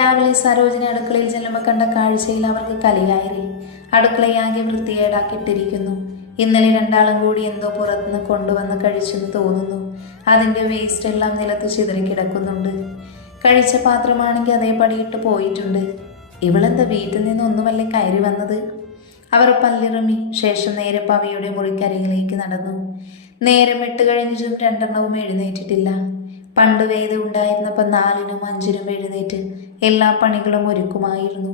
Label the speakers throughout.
Speaker 1: രാവിലെ സരോജിനി അടുക്കളയിൽ ചെല്ലുമ്പോൾ കണ്ട കാഴ്ചയിൽ അവർക്ക് കലിയായി. അടുക്കളയാകെ വൃത്തികേടാക്കിയിട്ടിരിക്കുന്നു. ഇന്നലെ രണ്ടാളും കൂടി എന്തോ പുറത്തുനിന്ന് കൊണ്ടുവന്ന് കഴിച്ചെന്ന് തോന്നുന്നു. അതിന്റെ വേസ്റ്റ് എല്ലാം നിലത്ത് ചിതറി കിടക്കുന്നുണ്ട്. കഴിച്ച പാത്രമാണെങ്കിൽ അതേപടി ഇട്ട് പോയിട്ടുണ്ട്. ഇവളെന്താ വീട്ടിൽ നിന്നൊന്നുമല്ലേ കയറി വന്നത്? അവർ പല്ലിറമി ശേഷം നേരെ പവയുടെ മുറിക്കരയിലേക്ക് നടന്നു. നേരം എട്ട് കഴിഞ്ഞിട്ടും രണ്ടെണ്ണവും എഴുന്നേറ്റിട്ടില്ല. പണ്ട് വേദ ഉണ്ടായിരുന്നപ്പോൾ നാലിനും അഞ്ചിനും എഴുന്നേറ്റ് എല്ലാ പണികളും ഒരുക്കുമായിരുന്നു.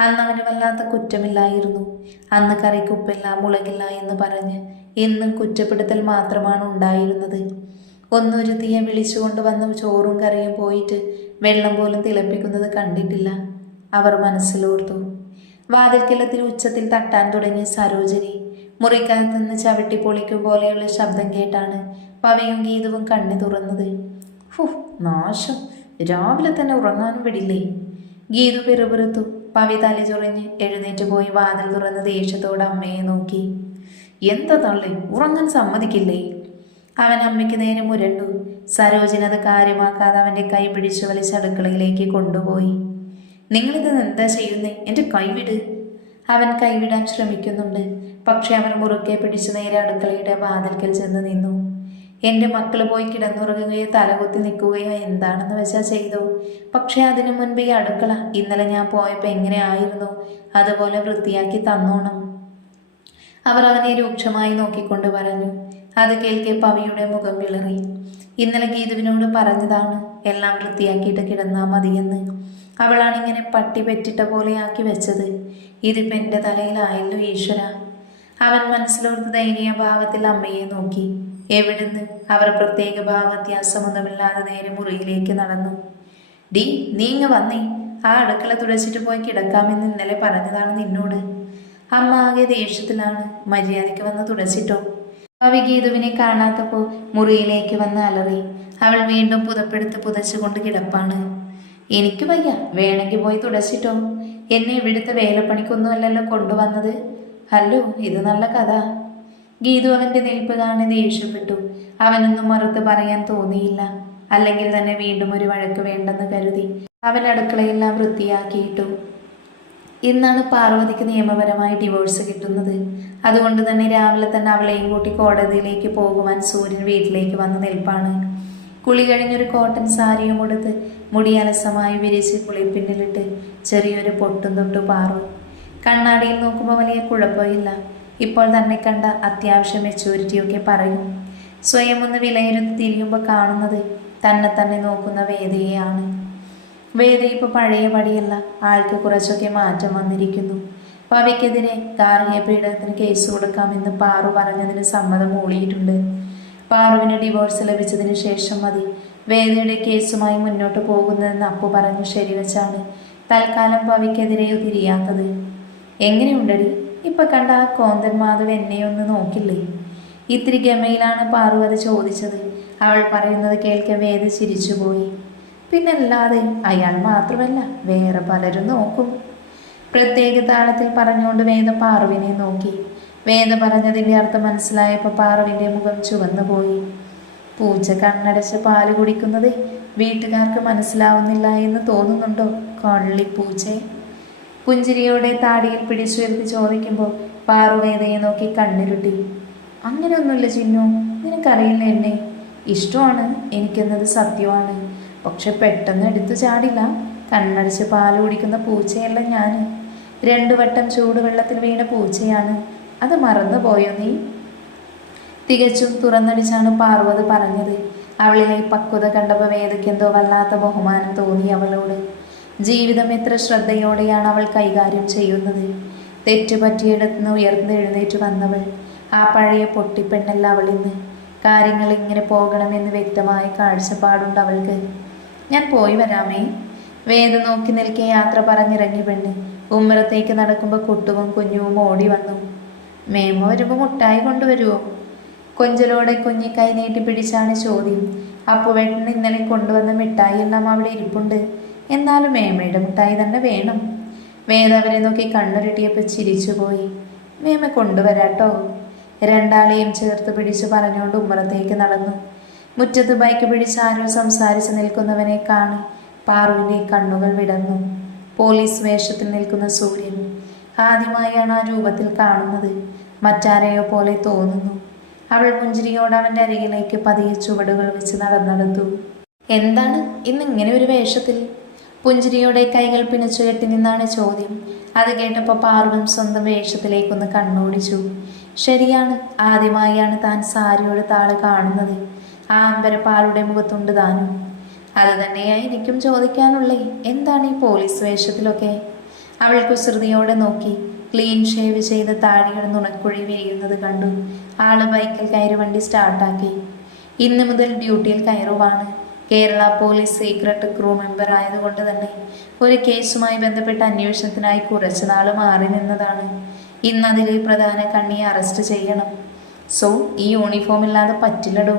Speaker 1: അന്ന് അവന് വല്ലാത്ത കുറ്റമില്ലായിരുന്നു. അന്ന് കറിക്ക് ഉപ്പില്ല മുളകില്ല എന്ന് പറഞ്ഞ് എന്നും കുറ്റപ്പെടുത്തൽ മാത്രമാണ് ഉണ്ടായിരുന്നത്. ഒന്നൊരുത്തിയെ വിളിച്ചുകൊണ്ട് വന്ന് ചോറും കറിയും പോയിട്ട് വെള്ളം പോലും തിളപ്പിക്കുന്നത് കണ്ടിട്ടില്ല. അവർ മനസ്സിലോർത്തു. വാതിൽക്കിലത്തിൽ ഉച്ചത്തിൽ തട്ടാൻ തുടങ്ങിയ സരോജിനി മുറിക്കകത്ത് നിന്ന് ചവിട്ടി പൊളിക്കും പോലെയുള്ള ശബ്ദം കേട്ടാണ് പവയും ഗീതവും കണ്ണി തുറന്നത്. നാശം. രാവിലെ തന്നെ ഉറങ്ങാനും വിടില്ലേ? ഗീതു പിറുപിറുത്തു. പവി തലചൊറിഞ്ഞ് എഴുന്നേറ്റ് പോയി വാതിൽ തുറന്ന് ദേഷ്യത്തോടെ അമ്മയെ നോക്കി. എന്താ തള്ളി? ഉറങ്ങാൻ സമ്മതിക്കില്ലേ? അവൻ അമ്മയ്ക്ക് നേരെ മുരണ്ടു. സരോജിനത് കാര്യമാക്കാതെ അവന്റെ കൈ പിടിച്ചു വലിച്ച് അടുക്കളയിലേക്ക് കൊണ്ടുപോയി. നിങ്ങളിത് എന്താ ചെയ്യുന്നേ? എന്റെ കൈവിട് അവൻ കൈവിടാൻ ശ്രമിക്കുന്നുണ്ട്. പക്ഷെ അവൻ മുറുക്കെ പിടിച്ചു നേരെ അടുക്കളയുടെ വാതിൽക്കൽ ചെന്ന് നിന്നു. എന്റെ മക്കൾ പോയി കിടന്നുറങ്ങുകയോ തലകുത്തി നിൽക്കുകയോ എന്താണെന്ന് വെച്ചാൽ ചെയ്തു. പക്ഷേ അതിനു മുൻപ് ഈ അടുക്കള ഇന്നലെ ഞാൻ പോയപ്പോൾ എങ്ങനെ ആയിരുന്നു അതുപോലെ വൃത്തിയാക്കി തന്നോണം. അവർ അവനെ രൂക്ഷമായി നോക്കിക്കൊണ്ട് പറഞ്ഞു. അത് കേൾക്കെ പവിയുടെ മുഖം വിളറി. ഇന്നലെ ഗീതുവിനോട് പറഞ്ഞതാണ് എല്ലാം വൃത്തിയാക്കിയിട്ട് കിടന്നാൽ മതിയെന്ന്. അവളാണിങ്ങനെ പട്ടി പെറ്റിട്ട പോലെയാക്കി വെച്ചത്. ഇതിപ്പോൾ എന്റെ തലയിലായല്ലോ ഈശ്വര. അവൻ മനസ്സിലോർത്ത് ദയനീയ ഭാവത്തിൽ അമ്മയെ നോക്കി. എവിടുന്ന്? അവർ പ്രത്യേക ഭാവവ്യത്യാസമൊന്നുമില്ലാതെ നേരെ മുറിയിലേക്ക് നടന്നു. ഡി നീങ്ങ വന്നേ. ആ അടുക്കള തുടച്ചിട്ട് പോയി കിടക്കാമെന്ന് ഇന്നലെ പറഞ്ഞതാണ് നിന്നോട്. അമ്മ ആകെ ദേഷ്യത്തിലാണ്. മര്യാദയ്ക്ക് വന്ന് തുടച്ചിട്ടോ. അവി ഗീതുവിനെ കാണാത്തപ്പോൾ മുറിയിലേക്ക് വന്ന് അലറി. അവൾ വീണ്ടും പുതപ്പെടുത്ത് പുതച്ചുകൊണ്ട് കിടപ്പാണ്. എനിക്ക് വയ്യ. വേണമെങ്കിൽ പോയി തുടച്ചിട്ടോ. എന്നെ ഇവിടുത്തെ വേലപ്പണിക്കൊന്നുമല്ലല്ലോ കൊണ്ടുവന്നത്. ഹലോ ഇത് നല്ല കഥ. ഗീതു അവന്റെ നിൽപ്പ് കാണി ദേഷ്യപ്പെട്ടു. അവനൊന്നും മറുത്ത് പറയാൻ തോന്നിയില്ല. അല്ലെങ്കിൽ തന്നെ വീണ്ടും ഒരു വഴക്ക് വേണ്ടെന്ന് കരുതി അവൻ അടുക്കളയെല്ലാം വൃത്തിയാക്കിയിട്ടു. ഇന്നാണ് പാർവതിക്ക് നിയമപരമായി ഡിവോഴ്സ് കിട്ടുന്നത്. അതുകൊണ്ട് തന്നെ രാവിലെ തന്നെ അവളെയും കൂട്ടി കോടതിയിലേക്ക് പോകുവാൻ സൂര്യൻ വീട്ടിലേക്ക് വന്ന് നിൽപ്പാണ്. കുളി കഴിഞ്ഞൊരു കോട്ടൺ സാരിയും കൊടുത്ത് മുടി അലസമായി വിരിച്ച് കുളിപ്പിന്നിലിട്ട് ചെറിയൊരു പൊട്ടും തൊട്ടു പാറു. കണ്ണാടിയിൽ നോക്കുമ്പോൾ വലിയ കുഴപ്പമില്ല. ഇപ്പോൾ തന്നെ കണ്ട അത്യാവശ്യ മെച്ചൂരിറ്റിയൊക്കെ പറയും. സ്വയം ഒന്ന് വിലയിരുത്തി തിരിയുമ്പോൾ കാണുന്നത് തന്നെ തന്നെ നോക്കുന്ന വേദയെയാണ്. വേദ ഇപ്പോൾ പഴയ പടിയല്ല. ആൾക്ക് കുറച്ചൊക്കെ മാറ്റം വന്നിരിക്കുന്നു. പവിക്കെതിരെ ഗാർഹിക പീഡനത്തിന് കേസ് കൊടുക്കാമെന്ന് പാറു പറഞ്ഞതിന് സമ്മതം മൂളിയിട്ടുണ്ട് പാറുവിന് ഡിവോഴ്സ് ലഭിച്ചതിന് ശേഷം മതി. വേദയുടെ കേസുമായി മുന്നോട്ട് പോകുന്നതെന്ന് അപ്പു പറഞ്ഞു ശരിവെച്ചാണ്. തൽക്കാലം പവിക്കെതിരെ തിരിയാത്തത് എങ്ങനെയുണ്ടടി? ഇപ്പൊ കണ്ട ആ കോന്തൻ മാധവ് എന്നെ ഒന്ന് നോക്കില്ലേ? ഇത്തിരി ഗമയിലാണ് പാർവതി ചോദിച്ചത്. അവൾ പറയുന്നത് കേൾക്കെ വേദ ചിരിച്ചുപോയി. പിന്നല്ലാതെ അയാൾ മാത്രമല്ല വേറെ പലരും നോക്കും. പ്രത്യേക താളത്തിൽ പറഞ്ഞുകൊണ്ട് വേദ പാറുവിനെ നോക്കി. വേദ പറഞ്ഞതിന്റെ അർത്ഥം മനസ്സിലായപ്പോൾ പാറുവിന്റെ മുഖം ചുവന്നു പോയി പൂച്ച കണ്ണടച്ച് പാൽ കുടിക്കുന്നത് വീട്ടുകാർക്ക് മനസ്സിലാവുന്നില്ല എന്ന് തോന്നുന്നുണ്ടോ കൊള്ളിപ്പൂച്ചേ പുഞ്ചിരിയോടെ താടിയിൽ പിടിച്ചുയർത്തി ചോദിക്കുമ്പോൾ പാറുവേദയെ നോക്കി കണ്ണിരുട്ടി. അങ്ങനെയൊന്നുമില്ല ചിന്നു നിനക്കറിയില്ല എന്നെ. ഇഷ്ടമാണ് എനിക്കെന്നത് സത്യമാണ്. പക്ഷെ പെട്ടെന്ന് എടുത്തു ചാടില്ല. കണ്ണടച്ച് പാൽ കുടിക്കുന്ന പൂച്ചയല്ല ഞാൻ. രണ്ടു വട്ടം ചൂടുവെള്ളത്തിൽ വീണ പൂച്ചയാണ്. അത് മറന്നു പോയോ നീ? തികച്ചും തുറന്നടിച്ചാണ് പാർവത് പറഞ്ഞത്. അവളിലെ പക്വത കണ്ടപ്പോൾ വേദയ്ക്കെന്തോ വല്ലാത്ത ബഹുമാനം തോന്നി അവളോട്. ജീവിതം എത്ര ശ്രദ്ധയോടെയാണ് അവൾ കൈകാര്യം ചെയ്യുന്നത്? തെറ്റുപറ്റിയിടത്തുനിന്ന് ഉയർന്നെഴുന്നേറ്റ് വന്നവൾ ആ പഴയ പൊട്ടിപ്പെണ്ണല്ല അവൾ ഇന്ന്. കാര്യങ്ങൾ ഇങ്ങനെ പോകണമെന്ന് വ്യക്തമായ കാഴ്ചപ്പാടുണ്ട് അവൾക്ക്. ഞാൻ പോയി വരാമേ. വേദ നോക്കി നിൽക്കെ യാത്ര പറഞ്ഞിറങ്ങി പെണ്ണ് ഉമ്മറത്തേക്ക് നടക്കുമ്പോൾ കുട്ടുവും കുഞ്ഞുവും ഓടി വന്നു. മേമ വരുമ്പോൾ മുട്ടായി കൊണ്ടുവരുമോ കൊഞ്ചലോടെ കുഞ്ഞിക്കൈ നീട്ടി പിടിച്ചാണ് ചോദ്യം. അപ്പുവേട്ടൻ ഇന്നലെ കൊണ്ടുവന്ന മിഠായി എല്ലാം അവിടെ ഇരിപ്പുണ്ട്. എന്നാലും മേമയുടെ മിഠായി തന്നെ വേണം. വേദ അവരെ നോക്കി കണ്ണുരുട്ടിയപ്പോൾ ചിരിച്ചുപോയി. മേമ കൊണ്ടുവരാട്ടോ. രണ്ടാളെയും ചേർത്ത് പിടിച്ചു പറഞ്ഞുകൊണ്ട് ഉമ്മറത്തേക്ക് നടന്നു. മുറ്റത്ത് ബൈക്ക് പിടിച്ച് ആരോ സംസാരിച്ച് നിൽക്കുന്നവനെ കാണി പാറുവിന്റെ കണ്ണുകൾ വിടർന്നു. പോലീസ് വേഷത്തിൽ നിൽക്കുന്ന സൂര്യൻ ആദ്യമായാണ് ആ രൂപത്തിൽ കാണുന്നത്. മറ്റാരെയോ പോലെ തോന്നുന്നു. അവൾ പുഞ്ചിരിയോട് അവന്റെ അരികിലേക്ക് പതിയെ ചുവടുകൾ വെച്ച് നടന്നെടുത്തു എന്താണ്? ഇന്ന് ഇങ്ങനെ ഒരു വേഷത്തിൽ? പുഞ്ചിരിയോടെ കൈകൾ പിണച്ചു കെട്ടി നിന്നാണ് ചോദ്യം. അത് കേട്ടപ്പോൾ പാർവം സ്വന്തം വേഷത്തിലേക്കൊന്ന് കണ്ണോടിച്ചു. ശരിയാണ്. ആദ്യമായാണ് താൻ സാരിയോട് താളെ കാണുന്നത്. ആ അമ്പരപ്പാളുടെ മുഖത്തുണ്ട് താനും. അത് തന്നെയായി എനിക്കും ചോദിക്കാനുള്ളേ. എന്താണ് ഈ പോലീസ് വേഷത്തിലൊക്കെ? അവൾ കുസൃതിയോടെ നോക്കി. ക്ലീൻ ഷേവ് ചെയ്ത താടിയുടെ നുണക്കുഴി വീഴുന്നത് കണ്ടു. ആൾ ബൈക്കിൽ കയറി വണ്ടി സ്റ്റാർട്ടാക്കി. ഇന്ന് മുതൽ ഡ്യൂട്ടിയിൽ കയറുവാണ്. Kerala police secret crew member ആയതുകൊണ്ട് തന്നെ ഒരു കേസുമായി ബന്ധപ്പെട്ട അന്വേഷണത്തിനായി കുറച്ചു നാൾ മാറി നിന്നതാണ്. ഇന്ന് അതിലെ പ്രധാന കണ്ണിയെ അറസ്റ്റ് ചെയ്യണം. സോ ഈ യൂണിഫോം ഇല്ലാതെ പറ്റില്ലടോ.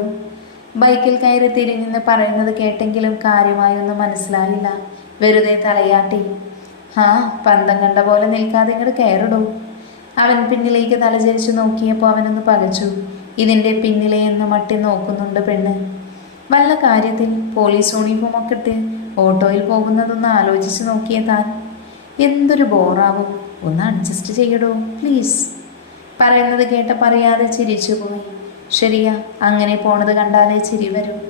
Speaker 1: ബൈക്കിൽ കയറി തിരിഞ്ഞെന്ന് പറയുന്നത് കേട്ടെങ്കിലും കാര്യമായൊന്നും മനസ്സിലായില്ല. വെറുതെ തലയാട്ടി. ആ പന്തം കണ്ട പോലെ നിൽക്കാതെ ഇങ്ങോട്ട് കയറിടൂ. അവൻ പിന്നിലേക്ക് തലചരിച്ചു നോക്കിയപ്പോൾ അവനൊന്ന് പകച്ചു. ഇതിന്റെ പിന്നിലെ എന്ന് മട്ടി നോക്കുന്നുണ്ട് പെണ്ണ്. വല്ല കാര്യത്തിൽ പോലീസ് യൂണിഫോമൊക്കെ ഇട്ട് ഓട്ടോയിൽ പോകുന്നതൊന്ന് ആലോചിച്ച് നോക്കിയ താൻ. എന്തൊരു ബോറാവും. ഒന്ന് അഡ്ജസ്റ്റ് ചെയ്യടോ പ്ലീസ്. പറയുന്നത് കേട്ട പറയാതെ ചിരിച്ചു പോയി. ശരിയാ അങ്ങനെ പോണത് കണ്ടാലേ ചിരി വരും.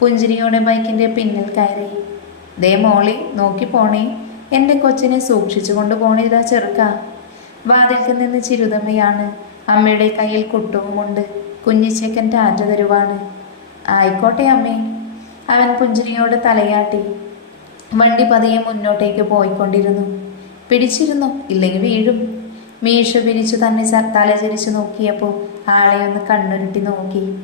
Speaker 1: പുഞ്ചിരിയോടെ ബൈക്കിന്റെ പിന്നിൽ കയറി. ദേ മോളി നോക്കി പോണേ. എന്റെ കൊച്ചിനെ സൂക്ഷിച്ചു കൊണ്ട് പോണിതാ ചെറുക്ക. വാതിൽക്ക് നിന്ന് ചിരുതമ്മയാണ് അമ്മയുടെ കയ്യിൽ കുട്ടവുമുണ്ട് കുഞ്ഞിച്ചേക്കൻ ടാറ്റ തരുവാണ്. ആയിക്കോട്ടെ അമ്മേ. അവൻ പുഞ്ചിരിയോട് തലയാട്ടി. വണ്ടി പതിയെ മുന്നോട്ടേക്ക് പോയിക്കൊണ്ടിരുന്നു. പിടിച്ചിരുന്നു? ഇല്ലെങ്കിൽ വീഴും. മീശ പിരിച്ചു തന്നെ തലചരിച്ചു നോക്കിയപ്പോൾ ആളെ ഒന്ന് കണ്ണുരുട്ടി നോക്കി.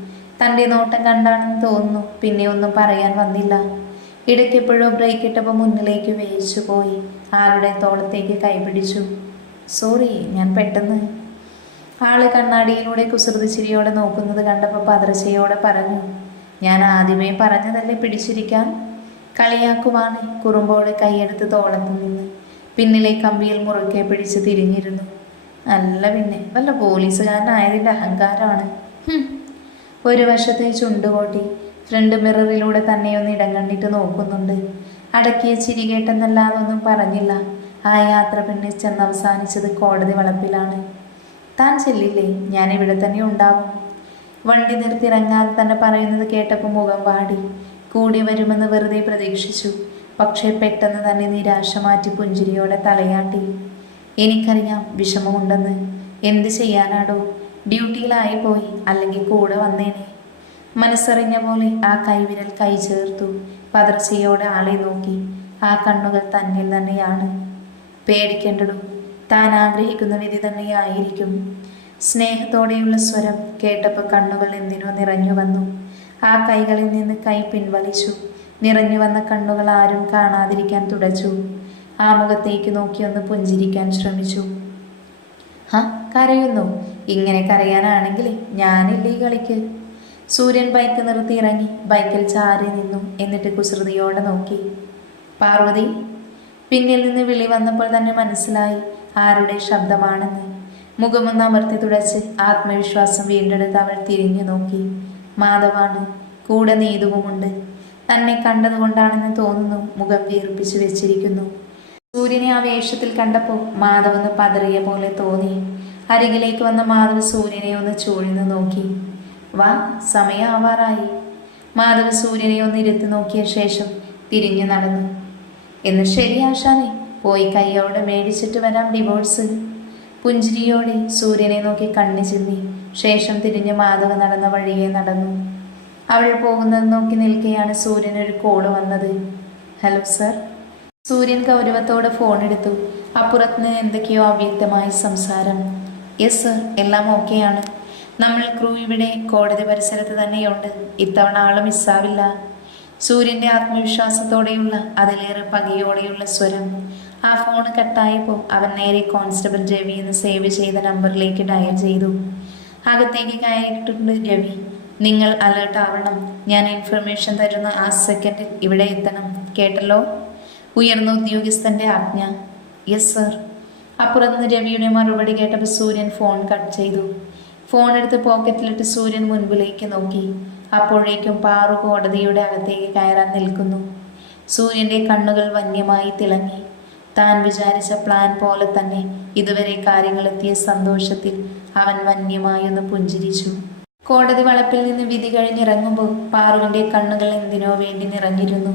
Speaker 1: തന്റെ നോട്ടം കണ്ടാണെന്ന് തോന്നുന്നു. പിന്നെ ഒന്നും പറയാൻ വന്നില്ല. ഇടയ്ക്കെപ്പോഴോ ബ്രേക്ക് ഇട്ടപ്പോൾ മുന്നിലേക്ക് വേയിച്ചു പോയി. ആളുടെ തോളത്തേക്ക് കൈപിടിച്ചു. സോറി ഞാൻ പെട്ടെന്ന്. ആൾ കണ്ണാടിയിലൂടെ കുസൃതി ചിരിയോടെ നോക്കുന്നത് കണ്ടപ്പോൾ പതർച്ചയോടെ പറഞ്ഞു ഞാൻ ആദ്യമേ പറഞ്ഞതല്ലേ പിടിച്ചിരിക്കാൻ? കളിയാക്കുവാണ്. കുറുമ്പോടെ കൈയെടുത്ത് തോളത്ത് നിന്ന് പിന്നിലെ കമ്പിയിൽ മുറുക്കെ പിടിച്ച് തിരിഞ്ഞിരുന്നു. അല്ല പിന്നെ വല്ല പോലീസുകാരനായതിന്റെ അഹങ്കാരമാണ്. ഒരു വശത്തെ ചുണ്ടുകോട്ടി ഫ്രണ്ട് മിററിലൂടെ തന്നെ ഒന്ന് ഇടം കണ്ടിട്ട് നോക്കുന്നുണ്ട്. അടക്കിയ ചിരി കേട്ടെന്നല്ലാതെ ഒന്നും പറഞ്ഞില്ല. ആ യാത്ര പിന്നെ ചെന്ന് അവസാനിച്ചത് കോടതി വളപ്പിലാണ്. താൻ ചെല്ലില്ലേ? ഞാൻ ഇവിടെ തന്നെ ഉണ്ടാവും. വണ്ടി നിർത്തിയിറങ്ങാതെ തന്നെ പറയുന്നത് കേട്ടപ്പോൾ മുഖം വാടി. കൂടി വരുമെന്ന് വെറുതെ പ്രതീക്ഷിച്ചു. പക്ഷേ പെട്ടെന്ന് തന്നെ നിരാശ മാറ്റി പുഞ്ചിരിയോടെ തലയാട്ടി. എനിക്കറിയാം വിഷമമുണ്ടെന്ന്. എന്ത് ചെയ്യാനാടോ? ഡ്യൂട്ടിയിലായി പോയി അല്ലെങ്കിൽ കൂടെ വന്നേനെ. മനസ്സറിഞ്ഞ പോലെ ആ കൈവിരൽ കൈ ചേർത്തു. പതർച്ചയോടെ ആളെ നോക്കി. ആ കണ്ണുകൾ തന്നിൽ തന്നെയാണ്. പേടിക്കേണ്ടടും. താൻ ആഗ്രഹിക്കുന്ന വിധി തന്നെയായിരിക്കും. സ്നേഹത്തോടെയുള്ള സ്വരം കേട്ടപ്പോൾ കണ്ണുകൾ എന്തിനോ നിറഞ്ഞു വന്നു. ആ കൈകളിൽ നിന്ന് കൈ പിൻവലിച്ചു. നിറഞ്ഞു വന്ന കണ്ണുകൾ ആരും കാണാതിരിക്കാൻ തുടച്ചു. ആ മുഖത്തേക്ക് നോക്കി ഒന്ന് പുഞ്ചിരിക്കാൻ ശ്രമിച്ചു. ഹ കരയുന്നു. ഇങ്ങനെ കരയാനാണെങ്കിൽ ഞാനില്ലേ കളിക്ക്? സൂര്യൻ ബൈക്ക് നിർത്തി ഇറങ്ങി ബൈക്കിൽ ചാരി നിന്നു എന്നിട്ട് കുസൃതിയോടെ നോക്കി. പാർവതി പിന്നിൽ നിന്ന് വിളി വന്നപ്പോൾ തന്നെ മനസ്സിലായി ആരുടെ ശബ്ദമാണെന്ന്. മുഖമൊന്ന് അമർത്തി തുടച്ച് ആത്മവിശ്വാസം വീണ്ടെടുത്ത് അവൾ തിരിഞ്ഞു നോക്കി. മാധവാണ് കൂടെ നീതുവുമുണ്ട്. തന്നെ കണ്ടതുകൊണ്ടാണെന്ന് തോന്നുന്നു മുഖം വീർപ്പിച്ചു വെച്ചിരിക്കുന്നു. സൂര്യനെ ആ വേഷത്തിൽ കണ്ടപ്പോൾ മാധവെന്ന് പതറിയ പോലെ തോന്നി. അരികിലേക്ക് വന്ന മാധവ് സൂര്യനെ ഒന്ന് ചൂഴ്ന്നു നോക്കി. വാ സമയമാവാറായി മാധവ് സൂര്യനെ ഒന്ന് ഇരുത്തി നോക്കിയ ശേഷം തിരിഞ്ഞു നടന്നു. എന്ന് ശരി ആശാനെ. പോയി കൈയോടെ മേടിച്ചിട്ട് വരാം ഡിവോഴ്സ്. പുഞ്ചിരിയോടെ സൂര്യനെ നോക്കി കണ്ണു ചിന്തി ശേഷം തിരിഞ്ഞ് മാധവ് നടന്ന വഴിയെ നടന്നു. അവൾ പോകുന്നത് നോക്കി നിൽക്കെയാണ് സൂര്യൻ ഒരു കോൾ വന്നത്. Hello sir. സൂര്യൻ ഗൗരവത്തോടെ ഫോൺ എടുത്തു. അപ്പുറത്ത് എന്തൊക്കെയോ അവ്യക്തമായ സംസാരം. Yes sir. എല്ലാം ഓക്കെയാണ് നമ്മൾ ക്രൂ ഇവിടെ കോടതി പരിസരത്ത് തന്നെയുണ്ട്. ഇത്തവണ ആൾ മിസ്സാവില്ല സൂര്യന്റെ ആത്മവിശ്വാസത്തോടെയുള്ള അതിലേറെ പകയോടെയുള്ള സ്വരം. ആ ഫോൺ കട്ടായപ്പോൾ അവൻ നേരെ കോൺസ്റ്റബിൾ രവി എന്ന് സേവ് ചെയ്ത നമ്പറിലേക്ക് ഡയൽ ചെയ്തു. അകത്തേക്ക് കയറിയിട്ടുണ്ട് രവി. നിങ്ങൾ അലേർട്ട് ആവണം. ഞാൻ ഇൻഫർമേഷൻ തരുന്ന ആ സെക്കൻഡിൽ ഇവിടെ എത്തണം. കേട്ടല്ലോ? ഉയർന്ന ഉദ്യോഗസ്ഥന്റെ ആജ്ഞ. യെസ് സർ അപ്പുറത്ത് രവിയുടെ മറുപടി കേട്ടപ്പോൾ സൂര്യൻ ഫോൺ കട്ട് ചെയ്തു. ഫോൺ എടുത്ത് പോക്കറ്റിലിട്ട് സൂര്യൻ മുൻപിലേക്ക് നോക്കി. അപ്പോഴേക്കും പാറു കോടതിയുടെ അകത്തേക്ക് കയറാൻ നിൽക്കുന്നു. സൂര്യന്റെ കണ്ണുകൾ വന്യമായി തിളങ്ങി. താൻ വിചാരിച്ച പ്ലാൻ പോലെ തന്നെ ഇതുവരെ കാര്യങ്ങളെത്തിയ സന്തോഷത്തിൽ അവൻ വന്യമായൊന്ന് പുഞ്ചിരിച്ചു. കോടതി വളപ്പിൽ നിന്ന് വിധി കഴിഞ്ഞിറങ്ങുമ്പോൾ പാറുവിന്റെ കണ്ണുകൾ എന്തിനോ വേണ്ടി നിറഞ്ഞിരുന്നു.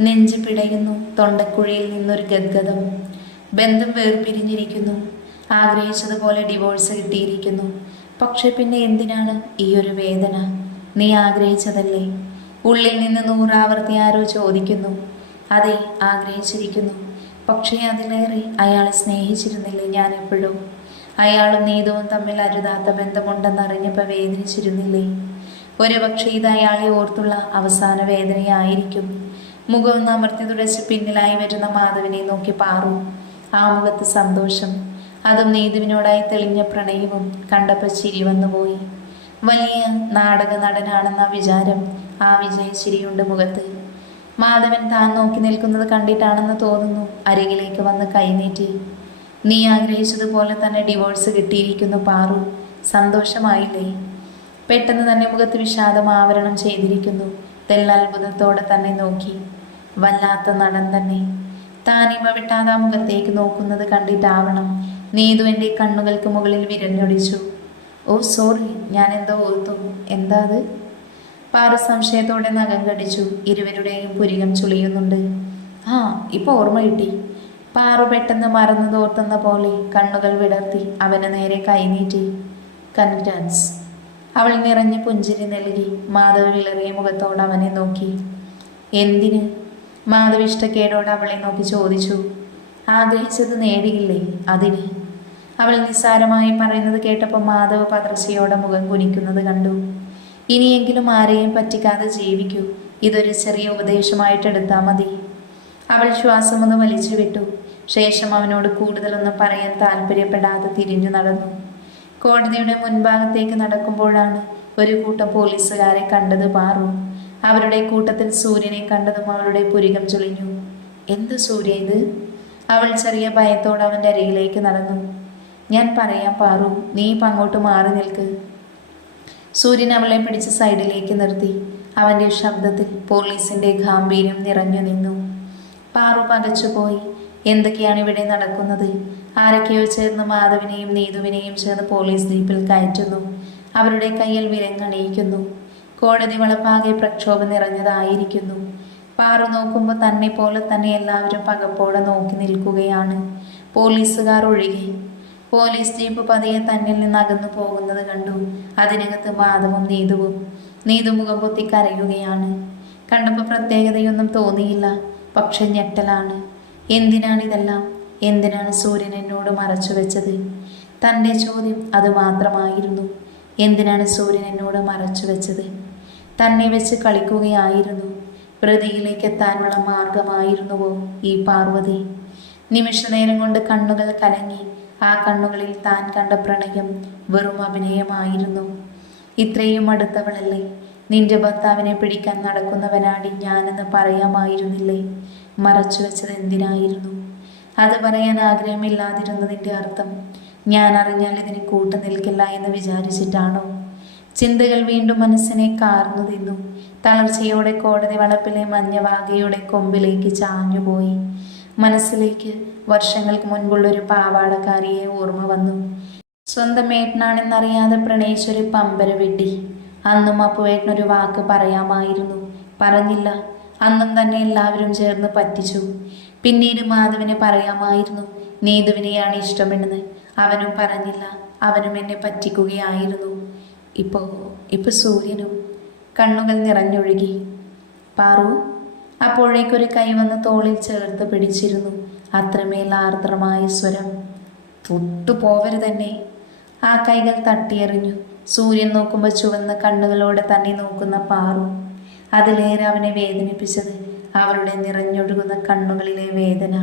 Speaker 1: നെഞ്ച് പിടയുന്നു തൊണ്ടക്കുഴിയിൽ നിന്നൊരു ഗദ്ഗതം ബന്ധം വേർപിരിഞ്ഞിരിക്കുന്നു. ആഗ്രഹിച്ചതുപോലെ ഡിവോഴ്സ് കിട്ടിയിരിക്കുന്നു. പക്ഷെ പിന്നെ എന്തിനാണ് ഈ ഒരു വേദന? നീ ആഗ്രഹിച്ചതല്ലേ? ഉള്ളിൽ നിന്ന് നൂറാവർത്തി ആരോ ചോദിക്കുന്നു. അതെ ആഗ്രഹിച്ചിരിക്കുന്നു. പക്ഷേ അതിലേറെ അയാളെ സ്നേഹിച്ചിരുന്നില്ലേ ഞാൻ എപ്പോഴും അയാളും നീതവും തമ്മിൽ അരുതാത്ത ബന്ധമുണ്ടെന്നറിഞ്ഞപ്പോൾ വേദനിച്ചിരുന്നില്ലേ? ഒരുപക്ഷെ ഇത് അയാളെ ഓർത്തുള്ള അവസാന വേദനയായിരിക്കും. മുഖം അമർത്തി തുടച്ച് പിന്നിലായി വരുന്ന മാധവിനെ നോക്കി പാറു. ആ മുഖത്ത് സന്തോഷം അതും നീതുവിനോടായി തെളിഞ്ഞ പ്രണയവും കണ്ടപ്പോൾ ചിരി വന്നുപോയി. വലിയ നാടക നടനാണെന്ന വിചാരം ആ വിജയ ചിരിയുണ്ട് മുഖത്ത്. മാധവൻ താൻ നോക്കി നിൽക്കുന്നത് കണ്ടിട്ടാണെന്ന് തോന്നുന്നു അരികിലേക്ക് വന്ന് കൈനീട്ടി. നീ ആഗ്രഹിച്ചതുപോലെ തന്നെ ഡിവോഴ്സ് കിട്ടിയിരിക്കുന്നു പാറു. സന്തോഷമായില്ലേ? പെട്ടെന്ന് തന്നെ മുഖത്ത് വിഷാദം ആവരണം ചെയ്തിരിക്കുന്നു. തെല്ലത്ഭുതത്തോടെ തന്നെ നോക്കി. വല്ലാത്ത നടൻ തന്നെ. താനിമ വിട്ടാതെ ആ മുഖത്തേക്ക് നോക്കുന്നത് കണ്ടിട്ടാവണം നീതു എന്റെ കണ്ണുകൾക്ക് മുകളിൽ വിരഞ്ഞൊടിച്ചു ഓ സോറി ഞാൻ എന്തോ ഓർത്തു. എന്താ അത്? പാറ സംശയത്തോടെ നഖം കടിച്ചു. ഇരുവരുടെയും പുരികം ചുളിയുന്നുണ്ട്. ആ ഇപ്പൊ ഓർമ്മ കിട്ടി. പാറു പെട്ടെന്ന് മറന്നു തോർത്തുന്ന പോലെ കണ്ണുകൾ വിടർത്തി അവന് നേരെ കൈനീട്ടി കൺഗ്രാറ്റ്സ്. അവൾ നിറഞ്ഞ് പുഞ്ചിരി നൽകി. മാധവ് വിളറിയ മുഖത്തോട് അവനെ നോക്കി. എന്തിന്? മാധവ് ഇഷ്ടക്കേടോട് അവളെ നോക്കി ചോദിച്ചു. ആഗ്രഹിച്ചത് നേടിയില്ലേ? അതിന്? അവൾ നിസ്സാരമായി പറയുന്നത് കേട്ടപ്പോൾ മാധവ് പതർച്ചയോടെ മുഖം കുനിക്കുന്നത് കണ്ടു. ഇനിയെങ്കിലും ആരെയും പറ്റിക്കാതെ ജീവിക്കൂ. ഇതൊരു ചെറിയ ഉപദേശമായിട്ട് എടുത്താൽ മതി. അവൾ ശ്വാസമൊന്ന് വലിച്ചു വിട്ടു. ശേഷം അവനോട് കൂടുതലൊന്നും പറയാൻ താല്പര്യപ്പെടാതെ തിരിഞ്ഞു നടന്നു. കോടതിയുടെ മുൻഭാഗത്തേക്ക് നടക്കുമ്പോഴാണ് ഒരു കൂട്ടം പോലീസുകാരെ കണ്ടത് പാറു. അവരുടെ കൂട്ടത്തിൽ സൂര്യനെ കണ്ടതും അവളുടെ പുരികം ചൊളിഞ്ഞു. എന്ത് സൂര്യ ഇത്? അവൾ ചെറിയ ഭയത്തോടെ അവന്റെ അരികിലേക്ക് നടന്നു. ഞാൻ പറയാം പാറു നീ ഇപ്പം അങ്ങോട്ട് മാറി നിൽക്ക്. സൂര്യൻ അവളെ പിടിച്ച് സൈഡിലേക്ക് നിർത്തി. അവന്റെ ശബ്ദത്തിൽ പോലീസിന്റെ ഗാംഭീര്യം നിറഞ്ഞു നിന്നു. പാറു പകച്ചുപോയി എന്തൊക്കെയാണ് ഇവിടെ നടക്കുന്നത്? ആരൊക്കെയോ ചേർന്ന് മാധവിനെയും നീതുവിനെയും ചേർന്ന് പോലീസ് ജീപ്പിൽ കയറ്റുന്നു. അവരുടെ കയ്യിൽ വിരങ്ങണിയിക്കുന്നു കോടതി വളപ്പാകെ പ്രക്ഷോഭം നിറഞ്ഞതായിരിക്കുന്നു. പാറു നോക്കുമ്പോൾ തന്നെ പോലെ തന്നെ എല്ലാവരും പകപ്പോടെ നോക്കി നിൽക്കുകയാണ്. പോലീസുകാർ ഒഴികെ പോലീസ് ജീപ്പ് പതിയെ തന്നിൽ നിന്ന് അകന്നു പോകുന്നത് കണ്ടു. അതിനകത്ത് മാധവും നീതുവും നീതു മുഖം പൊത്തി കരയുകയാണ് കണ്ടപ്പോൾ പ്രത്യേകതയൊന്നും തോന്നിയില്ല. പക്ഷെ ഞെട്ടലാണ്. എന്തിനാണിതെല്ലാം? എന്തിനാണ് സൂര്യൻ എന്നോട് മറച്ചു വെച്ചത്? തന്റെ ചോദ്യം അത് മാത്രമായിരുന്നു. എന്തിനാണ് സൂര്യൻ എന്നോട് മറച്ചു വെച്ചത്? തന്നെ വെച്ച് കളിക്കുകയായിരുന്നു. പ്രതിയിലേക്ക് എത്താനുള്ള മാർഗമായിരുന്നുവോ ഈ പാർവതി? നിമിഷനേരം കൊണ്ട് കണ്ണുകൾ കലങ്ങി ആ കണ്ണുകളിൽ താൻ കണ്ട പ്രണയം വെറും അഭിനയമായിരുന്നു. ഇത്രയും അടുത്തവളല്ലേ? നിന്റെ ഭർത്താവിനെ പിടിക്കാൻ നടക്കുന്നവനാടി ഞാനെന്ന് പറയാമായിരുന്നില്ലേ? മറച്ചു വെച്ചത് എന്തിനായിരുന്നു? അത് പറയാൻ ആഗ്രഹമില്ലാതിരുന്നതിന്റെ അർത്ഥം ഞാൻ അറിഞ്ഞാൽ ഇതിന് കൂട്ടു നിൽക്കില്ല എന്ന് വിചാരിച്ചിട്ടാണോ? ചിന്തകൾ വീണ്ടും മനസ്സിനെ കാർന്നു തിന്നു. തളർച്ചയോടെ കോടതി വളപ്പിലെ മഞ്ഞവാകയുടെ കൊമ്പിലേക്ക് ചാഞ്ഞുപോയി. മനസ്സിലേക്ക് വർഷങ്ങൾക്ക് മുൻപുള്ള ഒരു പാവാടക്കാരിയെ ഓർമ്മ വന്നു. സ്വന്തം ഏട്ടനാണെന്നറിയാതെ പ്രണയിച്ചൊരു പമ്പര വെട്ടി. അന്നും അപ്പുവേട്ടനൊരു വാക്ക് പറയാമായിരുന്നു. പറഞ്ഞില്ല. അന്നും തന്നെ എല്ലാവരും ചേർന്ന് പറ്റിച്ചു. പിന്നീട് മാധവന് പറയാമായിരുന്നു നീതുവിനെയാണ് ഇഷ്ടമെന്ന്. അവനും പറഞ്ഞില്ല. അവനും എന്നെ പറ്റിക്കുകയായിരുന്നു. ഇപ്പോൾ ഇപ്പോൾ സൂര്യനും കണ്ണുകൾ നിറഞ്ഞൊഴുകി. പാറു അപ്പോഴേക്കൊരു കൈ വന്ന് തോളിൽ ചേർത്ത് പിടിച്ചിരുന്നു. അത്രമേൽ ആർദ്രമായ സ്വരം. തൊട്ടു തന്നെ ആ കൈകൾ തട്ടിയെറിഞ്ഞു. സൂര്യൻ നോക്കുമ്പോൾ ചുവന്ന കണ്ണുകളോടെ തന്നെ നോക്കുന്ന പാറു. അതിലേറെ അവനെ വേദനിപ്പിച്ചത് അവളുടെ നിറഞ്ഞൊഴുകുന്ന കണ്ണുകളിലെ വേദന.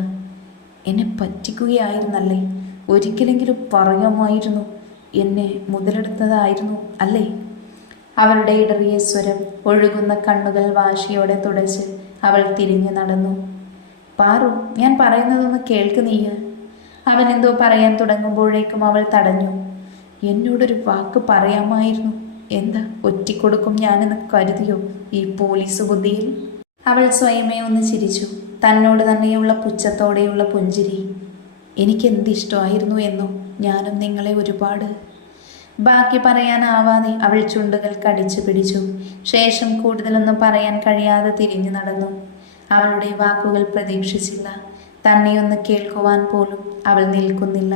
Speaker 1: എന്നെ പറ്റിക്കുകയായിരുന്നല്ലേ? ഒരിക്കലെങ്കിലും പറയാമായിരുന്നു എന്നെ മുതലെടുത്തതായിരുന്നു അല്ലേ? അവളുടെ ഇടറിയ സ്വരം ഒഴുകുന്ന കണ്ണുകൾ വാശിയോടെ തുടച്ച് അവൾ തിരിഞ്ഞു നടന്നു. പാറു ഞാൻ പറയുന്നതൊന്ന് കേൾക്ക് നീ അവൻ എന്തോ പറയാൻ തുടങ്ങുമ്പോഴേക്കും അവൾ തടഞ്ഞു. എന്നോടൊരു വാക്ക് പറയാമായിരുന്നു. എന്താ ഒറ്റിക്കൊടുക്കും ഞാനെന്ന് കരുതിയോ ഈ പോലീസ് ബുദ്ധിയിൽ? അവൾ സ്വയമേ ഒന്ന് ചിരിച്ചു. തന്നോട് തന്നെയുള്ള പുച്ഛത്തോടെയുള്ള പുഞ്ചിരി. എനിക്കെന്തിഷ്ടമായിരുന്നു എന്നോ? ഞാനും നിങ്ങളെ ഒരുപാട് ബാക്കി പറയാനാവാതെ അവൾ ചുണ്ടുകൾ കടിച്ചു പിടിച്ചു. ശേഷം കൂടുതലൊന്നും പറയാൻ കഴിയാതെ തിരിഞ്ഞു നടന്നു. അവളുടെ വാക്കുകൾ പ്രതീക്ഷിച്ചില്ല. തന്നെയൊന്ന് കേൾക്കുവാൻ പോലും അവൾ നിൽക്കുന്നില്ല.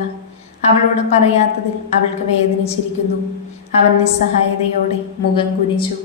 Speaker 1: അവളോട് പറയാത്തതിൽ അവൾക്ക് വേദനിച്ചിരിക്കുന്നു. അവൻ നിസ്സഹായതയോടെ മുഖം കുനിച്ചു.